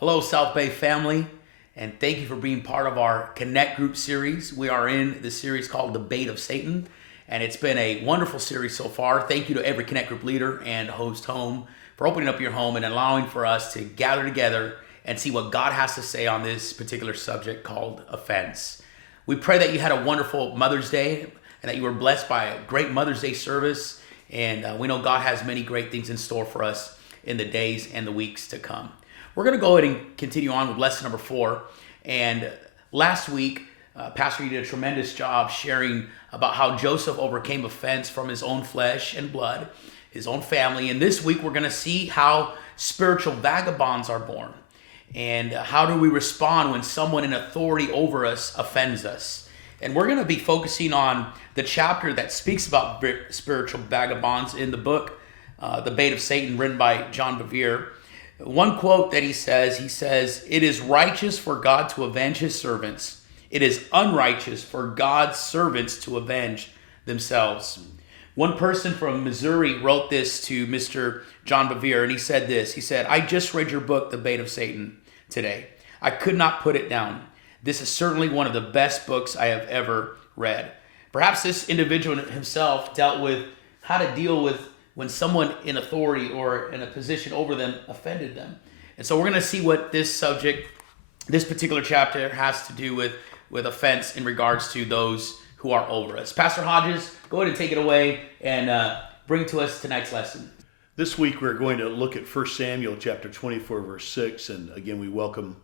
Hello, South Bay family, and thank you for being part of our Connect Group series. We are in the series called The Bait of Satan, and it's been a wonderful series so far. Thank you to every Connect Group leader and host home for opening up your home and allowing for us to gather together and see what God has to say on this particular subject called offense. We pray that you had a wonderful Mother's Day and that you were blessed by a great Mother's Day service, and we know God has many great things in store for us in the days and the weeks to come. We're going to go ahead and continue on with lesson number 4. And last week, Pastor, you did a tremendous job sharing about how Joseph overcame offense from his own flesh and blood, his own family. And this week, we're going to see how spiritual vagabonds are born. And how do we respond when someone in authority over us offends us? And we're going to be focusing on the chapter that speaks about spiritual vagabonds in the book, The Bait of Satan, written by John Bevere. One quote that he says, "It is righteous for God to avenge his servants. It is unrighteous for God's servants to avenge themselves." One person from Missouri wrote this to Mr. John Bevere, and he said this. He said, "I just read your book, The Bait of Satan, today. I could not put it down. This is certainly one of the best books I have ever read." Perhaps this individual himself dealt with how to deal with when someone in authority or in a position over them offended them. And so we're going to see what this particular chapter has to do with offense in regards to those who are over us. Pastor Hodges, go ahead and take it away and bring to us tonight's lesson. This week we're going to look at 1 Samuel chapter 24, verse 6. And again, we welcome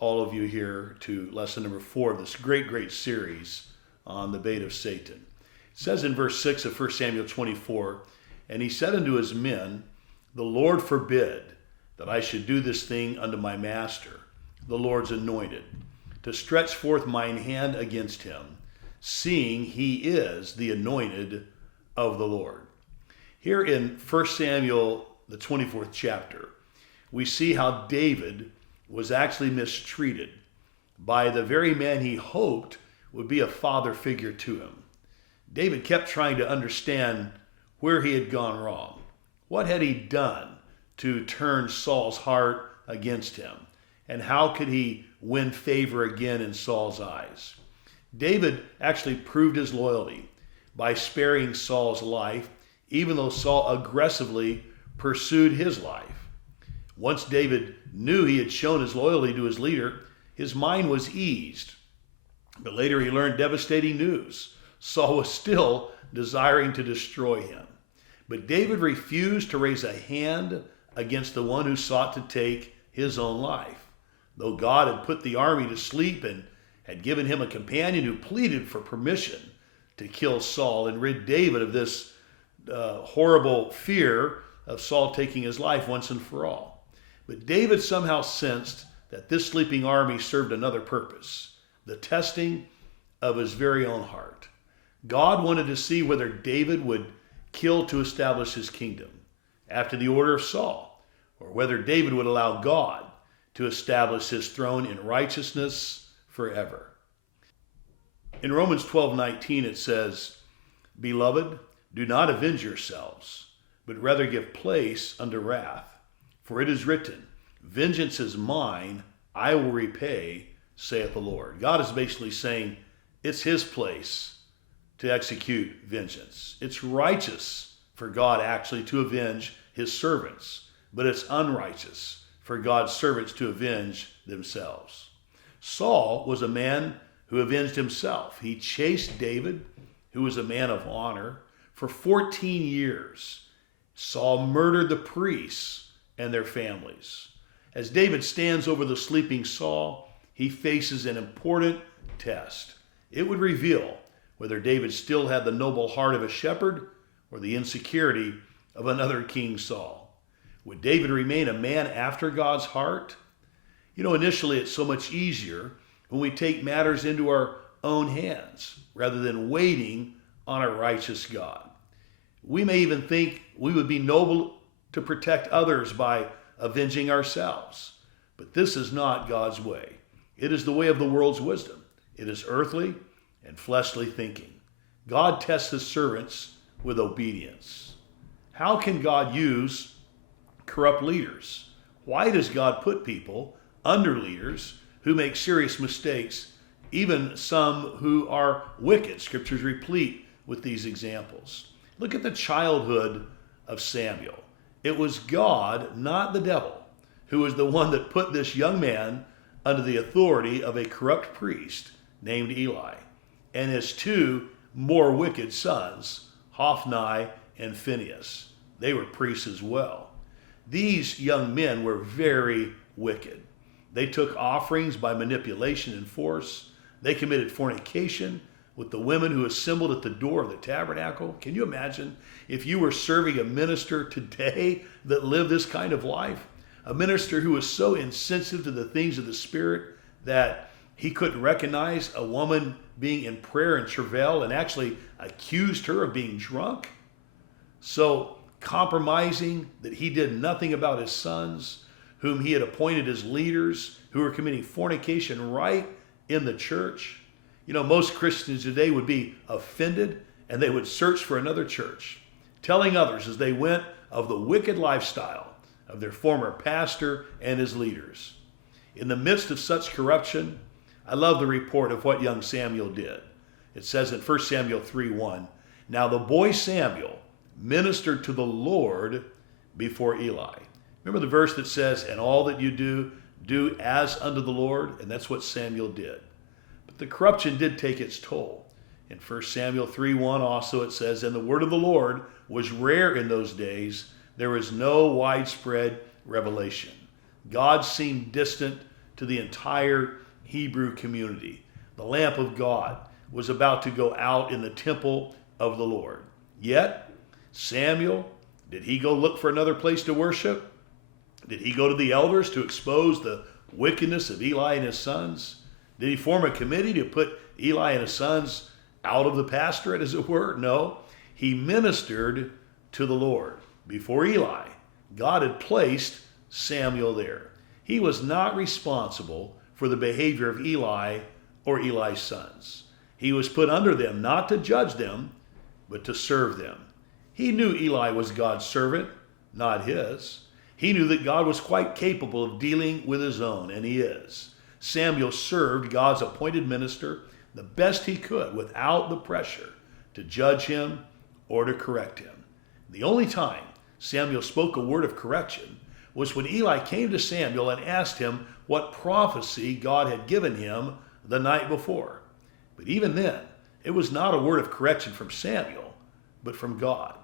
all of you here to lesson number 4 of this great series on the bait of Satan. It says in verse 6 of 1 Samuel 24, "And he said unto his men, The Lord forbid that I should do this thing unto my master, the Lord's anointed, to stretch forth mine hand against him, seeing he is the anointed of the Lord." Here in 1 Samuel, the 24th chapter, we see how David was actually mistreated by the very man he hoped would be a father figure to him. David kept trying to understand where he had gone wrong. What had he done to turn Saul's heart against him? And how could he win favor again in Saul's eyes? David actually proved his loyalty by sparing Saul's life, even though Saul aggressively pursued his life. Once David knew he had shown his loyalty to his leader, his mind was eased. But later he learned devastating news. Saul was still desiring to destroy him. But David refused to raise a hand against the one who sought to take his own life. Though God had put the army to sleep and had given him a companion who pleaded for permission to kill Saul and rid David of this horrible fear of Saul taking his life once and for all. But David somehow sensed that this sleeping army served another purpose, the testing of his very own heart. God wanted to see whether David would kill to establish his kingdom after the order of Saul, or whether David would allow God to establish his throne in righteousness forever. In Romans 12:19 it says, "Beloved, do not avenge yourselves, but rather give place unto wrath. For it is written, Vengeance is mine, I will repay, saith the Lord." God is basically saying it's his place to execute vengeance. It's righteous for God actually to avenge his servants, but it's unrighteous for God's servants to avenge themselves. Saul was a man who avenged himself. He chased David, who was a man of honor, for 14 years. Saul murdered the priests and their families. As David stands over the sleeping Saul, he faces an important test. It would reveal whether David still had the noble heart of a shepherd or the insecurity of another King Saul. Would David remain a man after God's heart? Initially it's so much easier when we take matters into our own hands rather than waiting on a righteous God. We may even think we would be noble to protect others by avenging ourselves. But this is not God's way. It is the way of the world's wisdom. It is earthly and fleshly thinking. God tests his servants with obedience. How can God use corrupt leaders? Why does God put people under leaders who make serious mistakes, even some who are wicked. Scripture's replete with these examples. Look at the childhood of Samuel. It was God, not the devil, who was the one that put this young man under the authority of a corrupt priest named Eli and his two more wicked sons, Hophni and Phinehas. They were priests as well. These young men were very wicked. They took offerings by manipulation and force. They committed fornication with the women who assembled at the door of the tabernacle. Can you imagine if you were serving a minister today that lived this kind of life? A minister who was so insensitive to the things of the Spirit that he couldn't recognize a woman being in prayer and travail and actually accused her of being drunk. So compromising that he did nothing about his sons, whom he had appointed as leaders, who were committing fornication right in the church. You know, most Christians today would be offended and they would search for another church, telling others as they went of the wicked lifestyle of their former pastor and his leaders. In the midst of such corruption, I love the report of what young Samuel did. It says in 1 Samuel 3:1, "Now the boy Samuel ministered to the Lord before Eli." Remember the verse that says, "And all that you do, do as unto the Lord," and that's what Samuel did. But the corruption did take its toll. In 1 Samuel 3:1 also it says, "And the word of the Lord was rare in those days. There was no widespread revelation." God seemed distant to the entire Hebrew community. The lamp of God was about to go out in the temple of the Lord. Yet, Samuel, did he go look for another place to worship? Did he go to the elders to expose the wickedness of Eli and his sons? Did he form a committee to put Eli and his sons out of the pastorate, as it were? No. He ministered to the Lord before Eli. God had placed Samuel there. He was not responsible for the behavior of Eli or Eli's sons. He was put under them not to judge them, but to serve them. He knew Eli was God's servant, not his. He knew that God was quite capable of dealing with his own, and he is. Samuel served God's appointed minister the best he could without the pressure to judge him or to correct him. The only time Samuel spoke a word of correction was when Eli came to Samuel and asked him what prophecy God had given him the night before. But even then, it was not a word of correction from Samuel, but from God.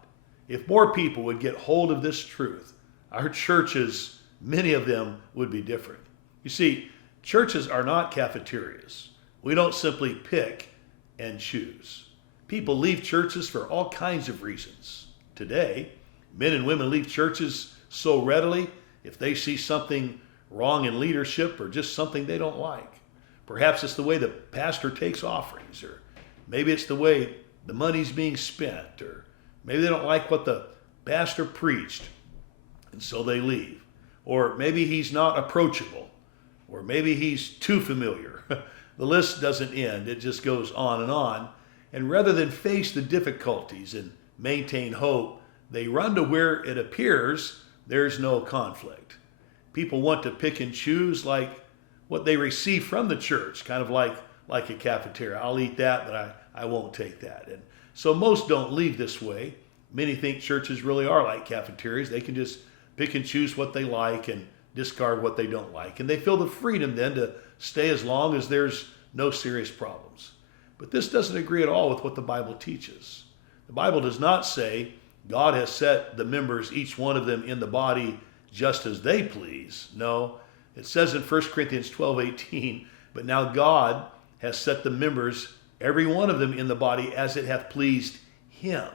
If more people would get hold of this truth, our churches, many of them, would be different. You see, churches are not cafeterias. We don't simply pick and choose. People leave churches for all kinds of reasons. Today, men and women leave churches so readily if they see something wrong in leadership or just something they don't like. Perhaps it's the way the pastor takes offerings, or maybe it's the way the money's being spent, or maybe they don't like what the pastor preached, and so they leave. Or maybe he's not approachable, or maybe he's too familiar. The list doesn't end. It just goes on and on. And rather than face the difficulties and maintain hope, they run to where it appears there's no conflict. People want to pick and choose like what they receive from the church, kind of like a cafeteria. I'll eat that, but I won't take that. And so most don't leave this way. Many think churches really are like cafeterias. They can just pick and choose what they like and discard what they don't like. And they feel the freedom then to stay as long as there's no serious problems. But this doesn't agree at all with what the Bible teaches. The Bible does not say God has set the members, each one of them, in the body just as they please. No, it says in 1 Corinthians 12:18, "But now God has set the members, every one of them, in the body as it hath pleased him,"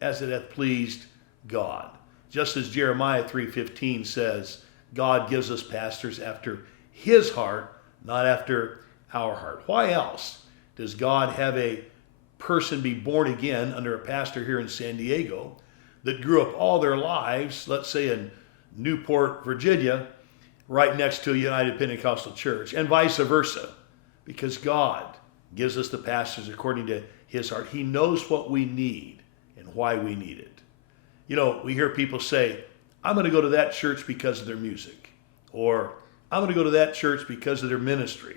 as it hath pleased God. Just as Jeremiah 3:15 says, God gives us pastors after his heart, not after our heart. Why else does God have a person be born again under a pastor here in San Diego that grew up all their lives, let's say in Newport, Virginia, right next to a United Pentecostal Church, and vice versa? Because God gives us the pastors according to his heart. He knows what we need and why we need it. You know, we hear people say, I'm going to go to that church because of their music, or I'm going to go to that church because of their ministry,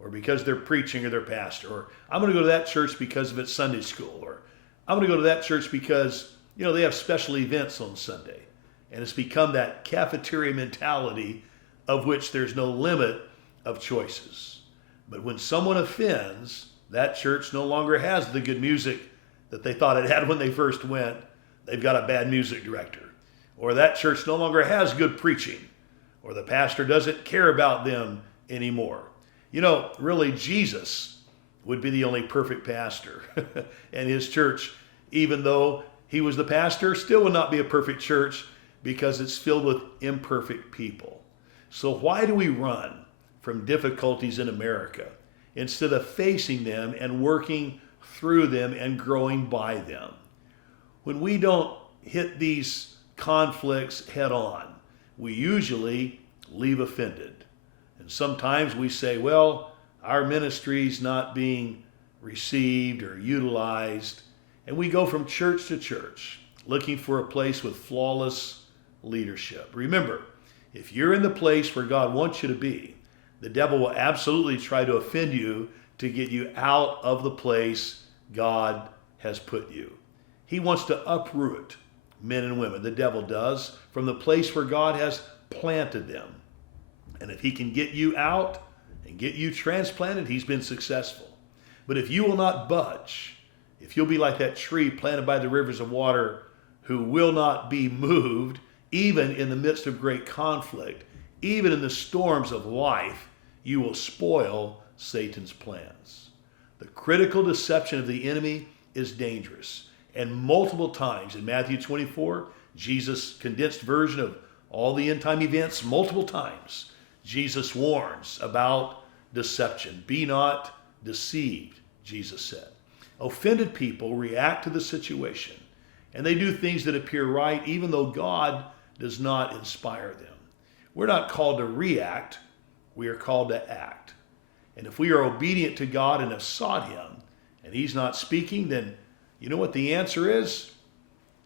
or because they're preaching or their pastor, or I'm going to go to that church because of its Sunday school, or I'm going to go to that church because, they have special events on Sunday. And it's become that cafeteria mentality of which there's no limit of choices. But when someone offends, that church no longer has the good music that they thought it had when they first went. They've got a bad music director. Or that church no longer has good preaching. Or the pastor doesn't care about them anymore. Really, Jesus would be the only perfect pastor. And his church, even though he was the pastor, still would not be a perfect church because it's filled with imperfect people. So why do we run from difficulties in America instead of facing them and working through them and growing by them? When we don't hit these conflicts head on, we usually leave offended. And sometimes we say, well, our ministry's not being received or utilized. And we go from church to church looking for a place with flawless leadership. Remember, if you're in the place where God wants you to be, the devil will absolutely try to offend you to get you out of the place God has put you. He wants to uproot men and women, the devil does, from the place where God has planted them. And if he can get you out and get you transplanted, he's been successful. But if you will not budge, if you'll be like that tree planted by the rivers of water who will not be moved, even in the midst of great conflict, even in the storms of life, you will spoil Satan's plans. The critical deception of the enemy is dangerous. And multiple times in Matthew 24, Jesus' condensed version of all the end time events, multiple times, Jesus warns about deception. Be not deceived, Jesus said. Offended people react to the situation, and they do things that appear right, even though God does not inspire them. We're not called to react, we are called to act. And if we are obedient to God and have sought him, and he's not speaking, then you know what the answer is?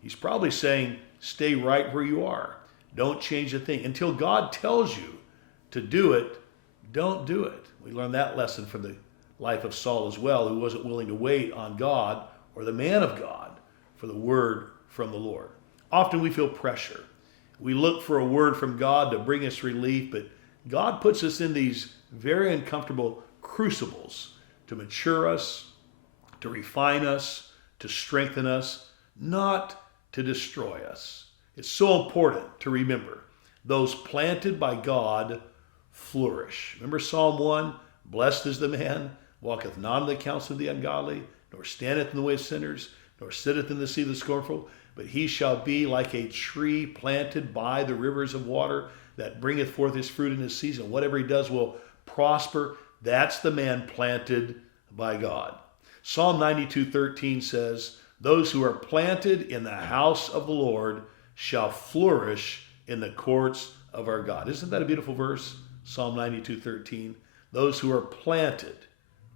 He's probably saying, stay right where you are. Don't change a thing. Until God tells you to do it, don't do it. We learned that lesson from the life of Saul as well, who wasn't willing to wait on God or the man of God for the word from the Lord. Often we feel pressure. We look for a word from God to bring us relief, but God puts us in these very uncomfortable crucibles to mature us, to refine us, to strengthen us, not to destroy us. It's so important to remember those planted by God flourish. Remember Psalm 1? Blessed is the man, walketh not in the counsel of the ungodly, nor standeth in the way of sinners, nor sitteth in the seat of the scornful, but he shall be like a tree planted by the rivers of water that bringeth forth his fruit in his season. Whatever he does will prosper. That's the man planted by God. Psalm 92:13 says, those who are planted in the house of the Lord shall flourish in the courts of our God. Isn't that a beautiful verse? Psalm 92:13. Those who are planted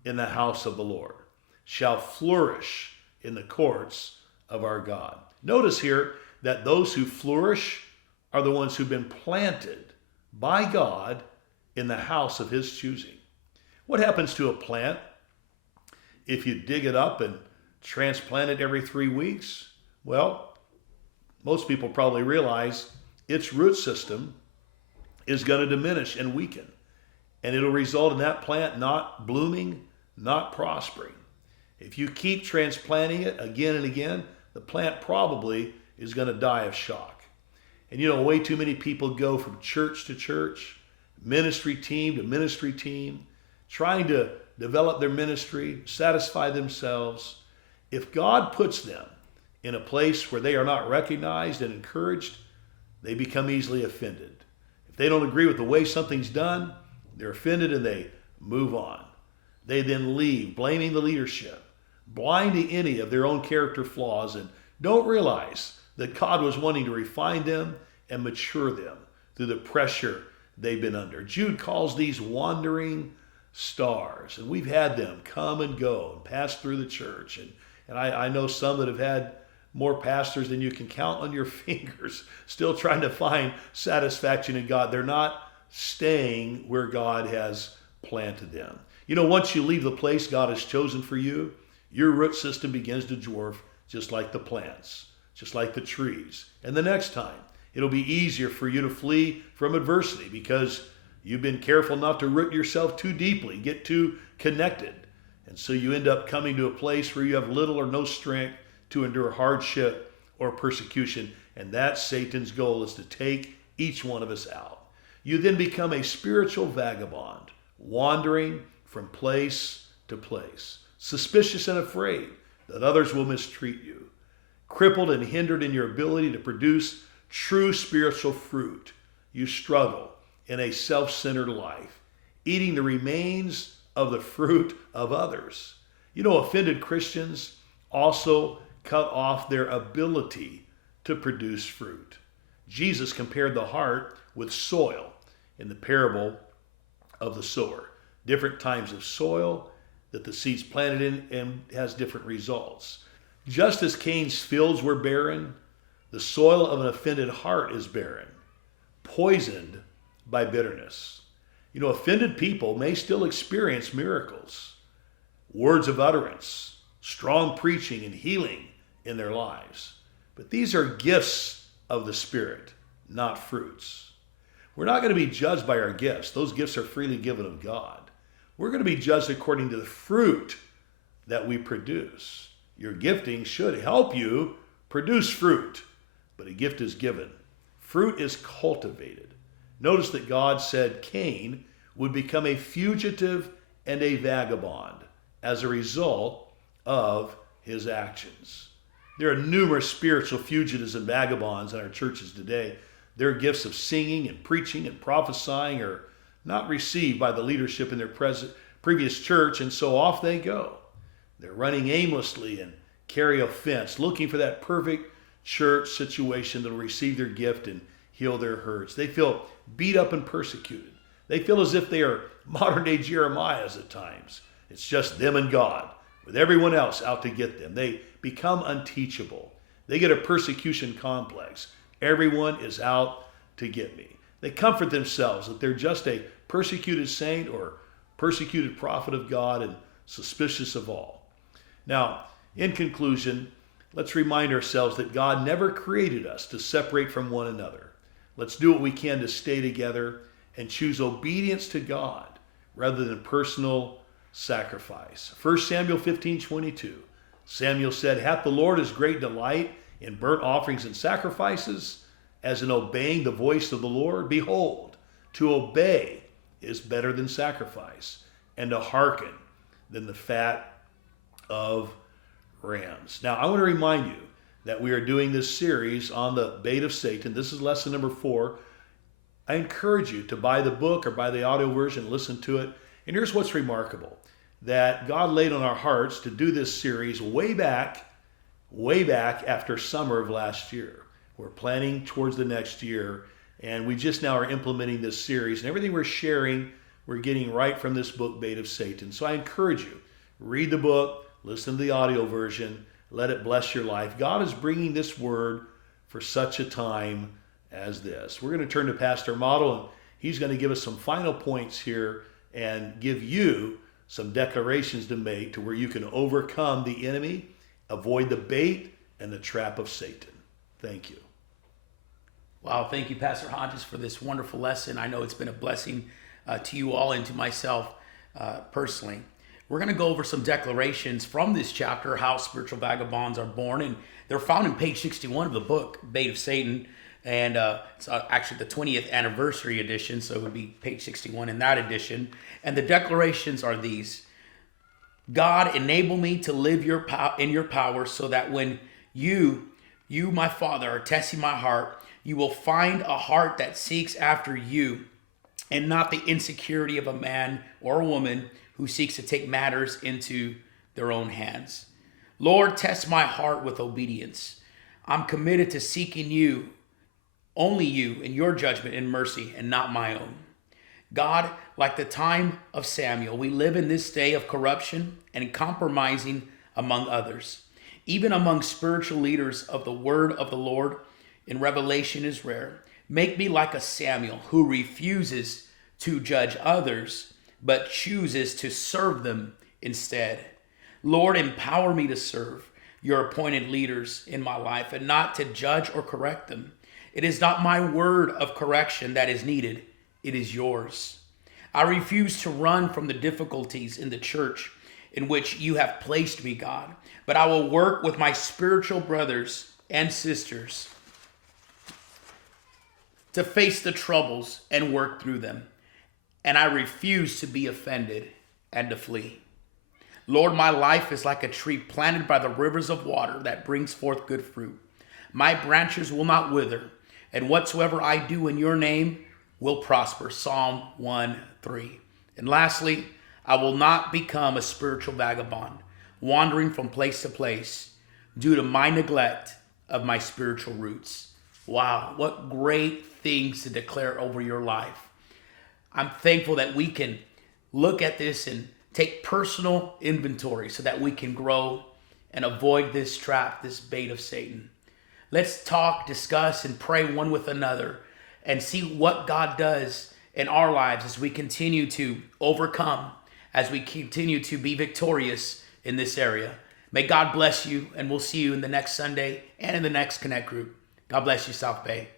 in the house of the Lord shall flourish in the courts of our God. Notice here that those who flourish are the ones who've been planted by God in the house of his choosing. What happens to a plant if you dig it up and transplant it every 3 weeks? Well, most people probably realize its root system is going to diminish and weaken. And it'll result in that plant not blooming, not prospering. If you keep transplanting it again and again, the plant probably is going to die of shock. And way too many people go from church to church, ministry team to ministry team, trying to develop their ministry, satisfy themselves. If God puts them in a place where they are not recognized and encouraged, they become easily offended. If they don't agree with the way something's done, they're offended and they move on. They then leave, blaming the leadership, blind to any of their own character flaws, and don't realize that God was wanting to refine them and mature them through the pressure they've been under. Jude calls these wandering stars, and we've had them come and go and pass through the church. And I know some that have had more pastors than you can count on your fingers, still trying to find satisfaction in God. They're not staying where God has planted them. You know, once you leave the place God has chosen for you, your root system begins to dwarf just like the plants, just like the trees. And the next time, it'll be easier for you to flee from adversity because you've been careful not to root yourself too deeply, get too connected. And so you end up coming to a place where you have little or no strength to endure hardship or persecution. And that's Satan's goal, is to take each one of us out. You then become a spiritual vagabond, wandering from place to place, suspicious and afraid that others will mistreat you, crippled and hindered in your ability to produce true spiritual fruit. You struggle in a self-centered life, eating the remains of the fruit of others. You know, offended Christians also cut off their ability to produce fruit. Jesus compared the heart with soil in the parable of the sower. Different types of soil that the seed's planted in and has different results. Just as Cain's fields were barren, the soil of an offended heart is barren, poisoned by bitterness. You know, offended people may still experience miracles, words of utterance, strong preaching and healing in their lives. But these are gifts of the Spirit, not fruits. We're not going to be judged by our gifts. Those gifts are freely given of God. We're going to be judged according to the fruit that we produce. Your gifting should help you produce fruit, but a gift is given. Fruit is cultivated. Notice that God said Cain would become a fugitive and a vagabond as a result of his actions. There are numerous spiritual fugitives and vagabonds in our churches today. Their gifts of singing and preaching and prophesying are not received by the leadership in their previous church, and so off they go. They're running aimlessly and carry offense, looking for that perfect church situation that will receive their gift and heal their hurts. They feel beat up and persecuted. They feel as if they are modern-day Jeremiahs at times. It's just them and God, with everyone else out to get them. They become unteachable. They get a persecution complex. Everyone is out to get me. They comfort themselves that they're just a persecuted saint or persecuted prophet of God and suspicious of all. Now, in conclusion, let's remind ourselves that God never created us to separate from one another. Let's do what we can to stay together and choose obedience to God rather than personal sacrifice. 1 Samuel 15:22. Samuel said, "Hath the Lord his great delight in burnt offerings and sacrifices, as in obeying the voice of the Lord? Behold, to obey is better than sacrifice, and to hearken than the fat of rams." Now, I want to remind you that we are doing this series on the bait of Satan. This is lesson number 4. I encourage you to buy the book or buy the audio version, listen to it. And here's what's remarkable, that God laid on our hearts to do this series way back after summer of last year. We're planning towards the next year, and we just now are implementing this series. And everything we're sharing, we're getting right from this book, Bait of Satan. So I encourage you, read the book, listen to the audio version, let it bless your life. God is bringing this word for such a time as this. We're going to turn to Pastor Model, and he's going to give us some final points here and give you some declarations to make to where you can overcome the enemy, avoid the bait and the trap of Satan. Thank you. Wow, thank you, Pastor Hodges, for this wonderful lesson. I know it's been a blessing to you all and to myself personally. We're going to go over some declarations from this chapter, how spiritual vagabonds are born, and they're found in page 61 of the book, Bait of Satan, and it's actually the 20th anniversary edition, so it would be page 61 in that edition. And the declarations are these: God, enable me to live in your power, so that when you, my Father, are testing my heart, you will find a heart that seeks after you, and not the insecurity of a man or a woman who seeks to take matters into their own hands. Lord, test my heart with obedience. I'm committed to seeking you, only you, in your judgment and mercy, and not my own. God, like the time of Samuel, we live in this day of corruption and compromising among others. Even among spiritual leaders of the word of the Lord in revelation is rare. Make me like a Samuel who refuses to judge others, but chooses to serve them instead. Lord, empower me to serve your appointed leaders in my life and not to judge or correct them. It is not my word of correction that is needed. It is yours. I refuse to run from the difficulties in the church in which you have placed me, God, but I will work with my spiritual brothers and sisters to face the troubles and work through them. And I refuse to be offended and to flee. Lord, my life is like a tree planted by the rivers of water that brings forth good fruit. My branches will not wither, and whatsoever I do in your name will prosper. Psalm 1:3. And lastly, I will not become a spiritual vagabond, wandering from place to place due to my neglect of my spiritual roots. Wow, what great things to declare over your life. I'm thankful that we can look at this and take personal inventory so that we can grow and avoid this trap, this bait of Satan. Let's talk, discuss, and pray one with another and see what God does in our lives as we continue to overcome, as we continue to be victorious in this area. May God bless you, and we'll see you in the next Sunday and in the next Connect group. God bless you, South Bay.